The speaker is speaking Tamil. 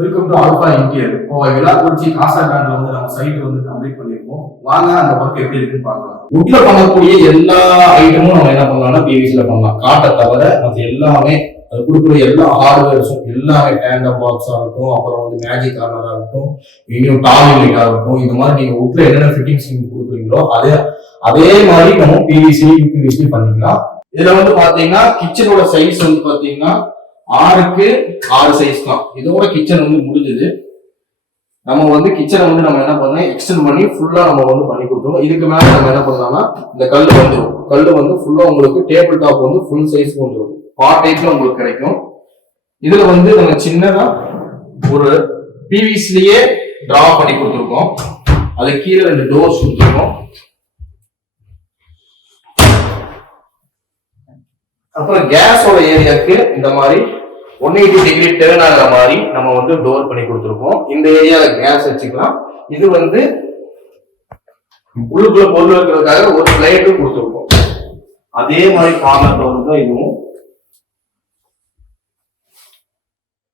Welcome to Alpha interior. Kovai Vilankurichi காசாகிராண்ட்ல வந்து நம்ம சைட் வந்து கம்ப்ளீட் பண்ணிருக்கோம். வாங்க அந்த ஒர்க் எப்படி இருக்குன்னு பார்க்கலாம். உட்ல பண்ணக்கூடிய எல்லா ஐட்டமும் நம்ம என்ன பண்ணலாம்னா பிவிசில பண்ணலாம். காட்டை தவிர அது எல்லாமே அது கொடுக்குற எல்லா ஹார்ட்வேர்ஸும் எல்லாமே டேண்டம் பாக்ஸ் ஆகட்டும், அப்புறம் வந்து மேஜிக் கார்னர் ஆகட்டும், இன்னும் டால் லைட் ஆகட்டும், இந்த மாதிரி நீங்க உட்ல என்னென்ன ஃபிட்டிங்ஸ் நீங்க கொடுக்குறீங்களோ அதே மாதிரி நம்ம பிவிசி யூபிவிசி பண்ணிக்கலாம். இதுல வந்து பாத்தீங்கன்னா கிச்சனோட சைஸ் வந்து பாத்தீங்கன்னா 6க்கு 6 சைஸ் தான். இதோட கிச்சன் வந்து முடிஞ்சது. நம்ம வந்து கிச்சனை வந்து நம்ம என்ன பண்ணோம் எக்ஸ்டெண்ட் பண்ணி ஃபுல்லா நம்ம வந்து பண்ணி கொடுத்துருவோம். இதுக்கு மேல நம்ம என்ன பண்ணலாம்னா இந்த கல் வந்துடும். கல் வந்து ஃபுல்லா உங்களுக்கு டேபிள் டாப் வந்து ஃபுல் சைஸ் வந்துடும். பார்ட் டைப்ல உங்களுக்கு கிடைக்கும். இதுல வந்து நம்ம சின்னதா ஒரு பிவிசிலேயே டிரா பண்ணி கொடுத்துருக்கோம். அது கீழே 2 டோர்ஸ் கொடுத்துருக்கோம். அப்புறம் கேஸோட ஏரியாவுக்கு இந்த மாதிரி 180 டிகிரி டேர்ன் ஆகிற மாதிரி நம்ம வந்து டோர் பண்ணி கொடுத்துருக்கோம். இந்த ஏரியால கேஸ் வச்சுக்கலாம். இது வந்து உள்ளுக்குள்ள பொருள் வைக்கிறதுக்காக ஒரு பிளேட்டும் கொடுத்துருக்கோம். அதே மாதிரி கார்னர் டோர் தான் இதுவும்.